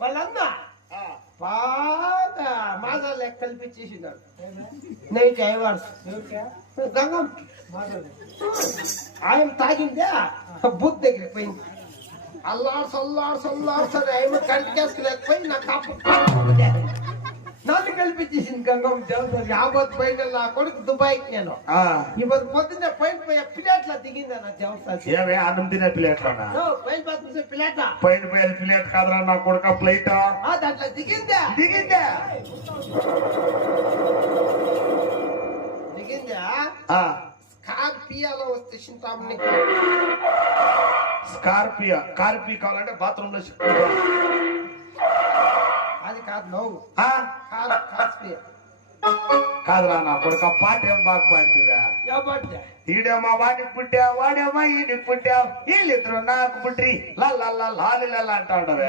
వాళ్ళన్నా బాగా మాజా లెక్క కల్పించేసినాడు. నేను చేయవాడు గంగం ఆయన తాగిందే బుద్ధి దగ్గర పోయింది. అల్లాడు ఆయన కంటికేసుకులేకపోయి నా కాపు నన్ను కల్పించేసింది గంగం. యావత్ పైన నా కొడుకు దుబాయ్కి నేను ఇవ్వదు పొద్దున్నే పైన పోయి ప్లేట్లా దిగిందా నా దేవస్థానం అన్నం తినే ప్లేట్లోనా పైన పోతుంది ప్లేట పైన పోయేది ప్లేట్ కాదురా నా కొడుక ప్లేట్ దాంట్లో దిగిందా దిగిందా స్కార్పియాలో వస్తే చింతామణి కార్పి కావాలంటే బాత్రూమ్ లో అది కాదు నవ్వు కాదురా నా కొడుక పాట ఏం బాగా పాడుతుందా ఈడేమో వాడిని పుట్టా వాడేమో ఈయన పుట్టా వీళ్ళిద్దరు నాకు పుట్టి లాలి అంటా ఉండవే.